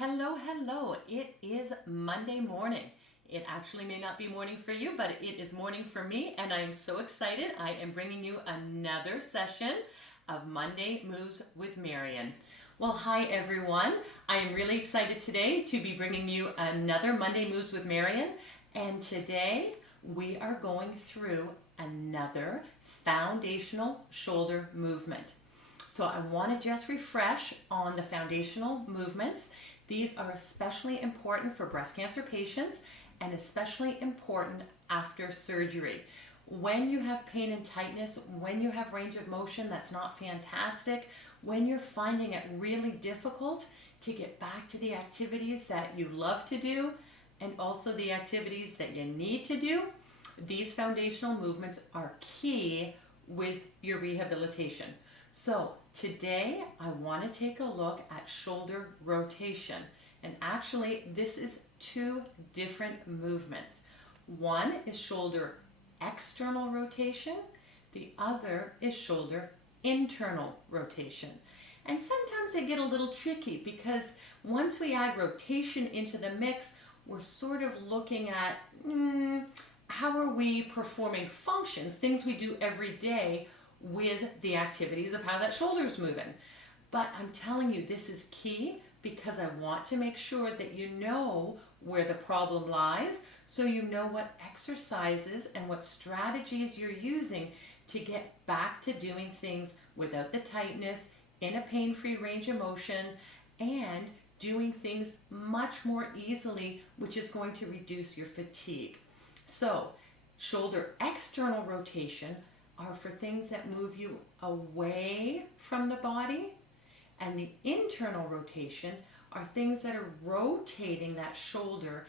Hello, hello. It is Monday morning. It actually may not be morning for you, but it is morning for me, and I am so excited. I am bringing you another session of Monday Moves with Marian. Well, hi everyone. I am really excited today to be bringing you another Monday Moves with Marian, and today we are going through another foundational shoulder movement. So I want to just refresh on the foundational movements. These are especially important for breast cancer patients and especially important after surgery. When you have pain and tightness, when you have range of motion that's not fantastic, when you're finding it really difficult to get back to the activities that you love to do and also the activities that you need to do, these foundational movements are key with your rehabilitation. So today I want to take a look at shoulder rotation, and actually this is two different movements. One is shoulder external rotation, the other is shoulder internal rotation. And sometimes they get a little tricky because once we add rotation into the mix, we're sort of looking at how are we performing functions, things we do every day with the activities of how that shoulder is moving. But I'm telling you, this is key because I want to make sure that you know where the problem lies, so you know what exercises and what strategies you're using to get back to doing things without the tightness, in a pain-free range of motion, and doing things much more easily, which is going to reduce your fatigue. So, shoulder external rotation are for things that move you away from the body, and the internal rotation are things that are rotating that shoulder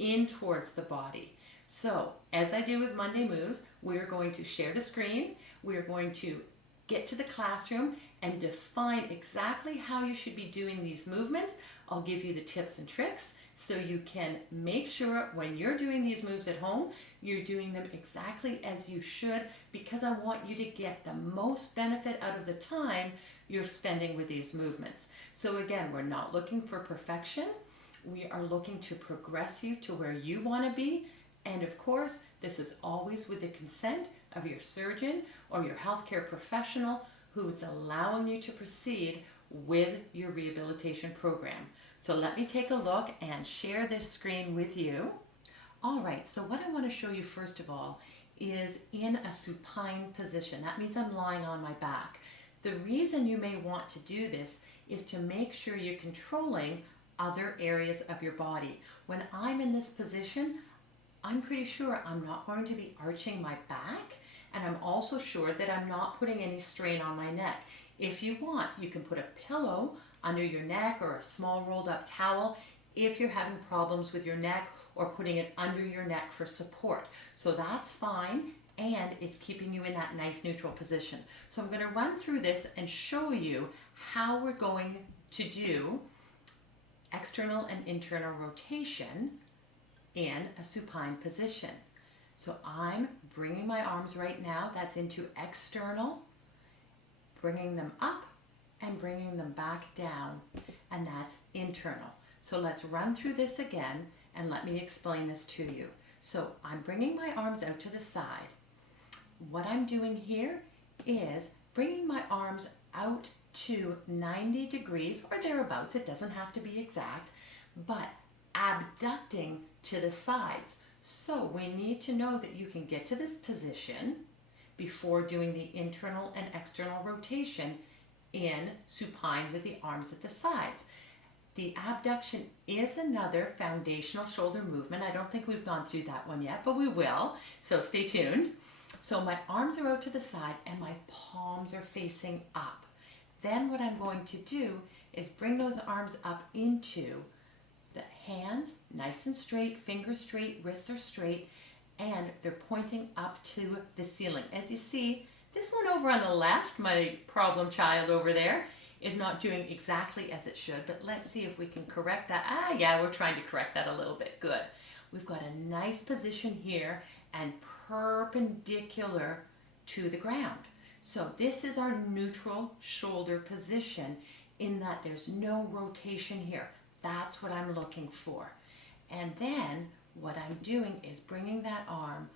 in towards the body. So, as I do with Monday Moves, we are going to share the screen, we are going to get to the classroom and define exactly how you should be doing these movements. I'll give you the tips and tricks so you can make sure when you're doing these moves at home, you're doing them exactly as you should, because I want you to get the most benefit out of the time you're spending with these movements. So again, we're not looking for perfection. We are looking to progress you to where you want to be. And of course, this is always with the consent of your surgeon or your healthcare professional who is allowing you to proceed with your rehabilitation program. So let me take a look and share this screen with you. All right, so what I want to show you first of all is in a supine position. That means I'm lying on my back. The reason you may want to do this is to make sure you're controlling other areas of your body. When I'm in this position, I'm pretty sure I'm not going to be arching my back, and I'm also sure that I'm not putting any strain on my neck. If you want, you can put a pillow under your neck or a small rolled up towel if you're having problems with your neck, or putting it under your neck for support. So that's fine, and it's keeping you in that nice neutral position. So I'm going to run through this and show you how we're going to do external and internal rotation in a supine position. So I'm bringing my arms right now, that's into external, bringing them up and bringing them back down, and that's internal. So let's run through this again and let me explain this to you. So I'm bringing my arms out to the side. What I'm doing here is bringing my arms out to 90 degrees or thereabouts, it doesn't have to be exact, but abducting to the sides. So we need to know that you can get to this position before doing the internal and external rotation in supine with the arms at the sides. The abduction is another foundational shoulder movement. I don't think we've gone through that one yet, but we will, so stay tuned. So my arms are out to the side and my palms are facing up. Then what I'm going to do is bring those arms up into the hands, nice and straight, fingers straight, wrists are straight, and they're pointing up to the ceiling. As you see, this one over on the left, my problem child over there, is not doing exactly as it should, but let's see if we can correct that. Yeah, we're trying to correct that a little bit. Good. We've got a nice position here and perpendicular to the ground. So this is our neutral shoulder position in that there's no rotation here. That's what I'm looking for. And then what I'm doing is bringing that arm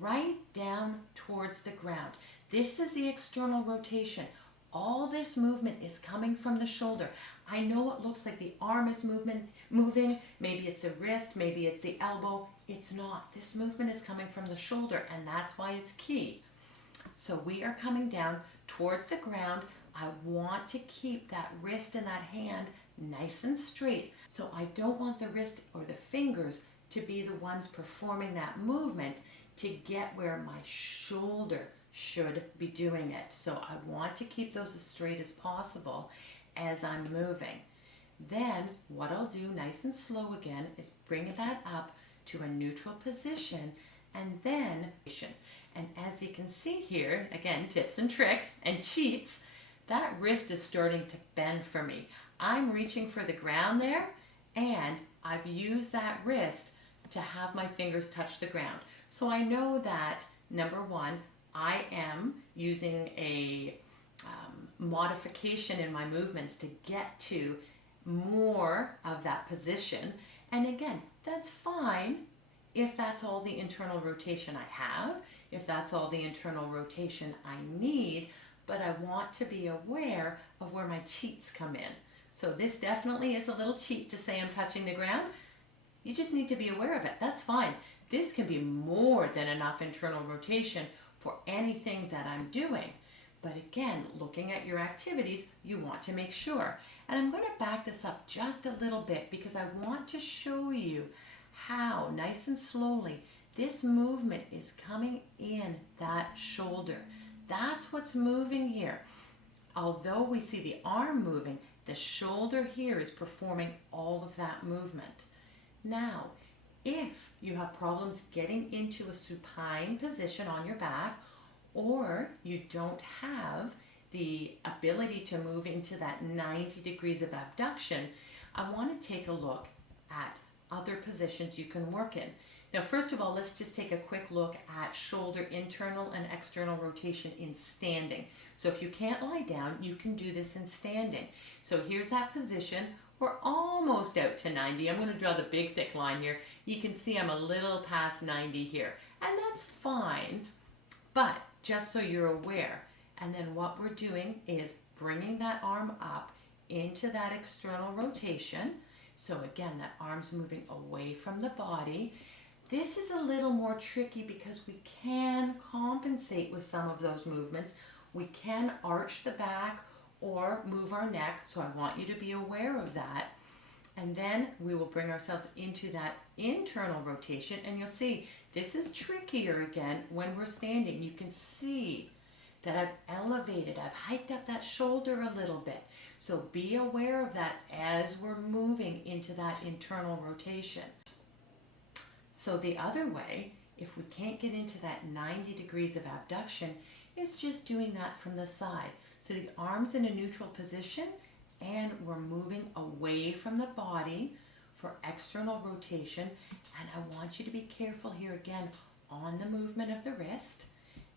right down towards the ground. This is the external rotation. All this movement is coming from the shoulder. I know it looks like the arm is moving. Maybe it's the wrist, maybe it's the elbow. It's not. This movement is coming from the shoulder, and that's why it's key. So we are coming down towards the ground. I want to keep that wrist and that hand nice and straight. So I don't want the wrist or the fingers to be the ones performing that movement to get where my shoulder should be doing it. So I want to keep those as straight as possible as I'm moving. Then what I'll do nice and slow again is bring that up to a neutral position, and then, and as you can see here, again, tips and tricks and cheats, that wrist is starting to bend for me. I'm reaching for the ground there, and I've used that wrist to have my fingers touch the ground. So I know that, number one, I am using a modification in my movements to get to more of that position. And again, that's fine if that's all the internal rotation I have, if that's all the internal rotation I need, but I want to be aware of where my cheats come in. So this definitely is a little cheat to say I'm touching the ground. You just need to be aware of it. That's fine. This can be more than enough internal rotation for anything that I'm doing. But again, looking at your activities, you want to make sure. And I'm going to back this up just a little bit because I want to show you how, nice and slowly, this movement is coming in that shoulder. That's what's moving here. Although we see the arm moving, the shoulder here is performing all of that movement. Now, if you have problems getting into a supine position on your back, or you don't have the ability to move into that 90 degrees of abduction, I want to take a look at other positions you can work in. Now, first of all, let's just take a quick look at shoulder internal and external rotation in standing. So if you can't lie down, you can do this in standing. So here's that position. We're almost out to 90. I'm going to draw the big thick line here. You can see I'm a little past 90 here, and that's fine, but just so you're aware. And then what we're doing is bringing that arm up into that external rotation. So again, that arm's moving away from the body. This is a little more tricky because we can compensate with some of those movements. We can arch the back or move our neck, so I want you to be aware of that. And then we will bring ourselves into that internal rotation, and you'll see this is trickier again when we're standing. You can see that I've elevated, I've hiked up that shoulder a little bit. So be aware of that as we're moving into that internal rotation. So the other way, if we can't get into that 90 degrees of abduction, is just doing that from the side. So the arm's in a neutral position, and we're moving away from the body for external rotation. And I want you to be careful here again on the movement of the wrist.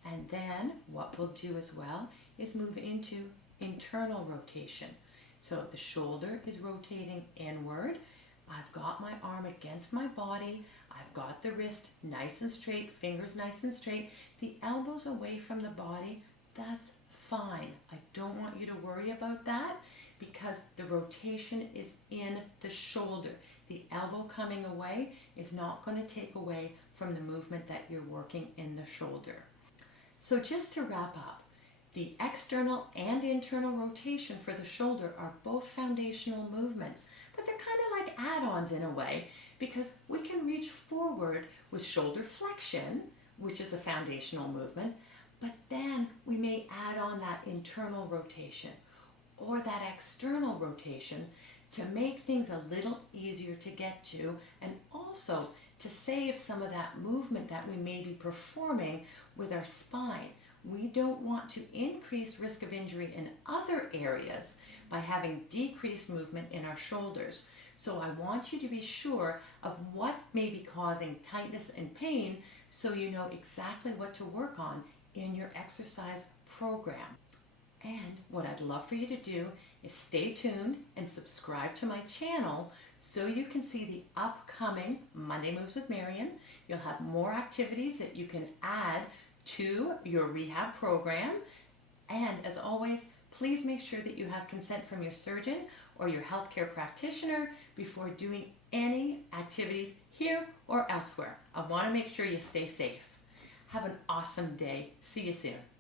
And then what we'll do as well is move into internal rotation. So if the shoulder is rotating inward, I've got my arm against my body, I've got the wrist nice and straight, fingers nice and straight, the elbows away from the body. That's fine. I don't want you to worry about that because the rotation is in the shoulder. The elbow coming away is not going to take away from the movement that you're working in the shoulder. So just to wrap up, the external and internal rotation for the shoulder are both foundational movements, but they're kind of like add-ons in a way because we can reach forward with shoulder flexion, which is a foundational movement, but then we may add on that internal rotation or that external rotation to make things a little easier to get to, and also to save some of that movement that we may be performing with our spine. We don't want to increase risk of injury in other areas by having decreased movement in our shoulders. So I want you to be sure of what may be causing tightness and pain so you know exactly what to work on in your exercise program. And what I'd love for you to do stay tuned and subscribe to my channel so you can see the upcoming Monday Moves with Marian. You'll have more activities that you can add to your rehab program. And as always, please make sure that you have consent from your surgeon or your healthcare practitioner before doing any activities here or elsewhere. I want to make sure you stay safe. Have an awesome day. See you soon.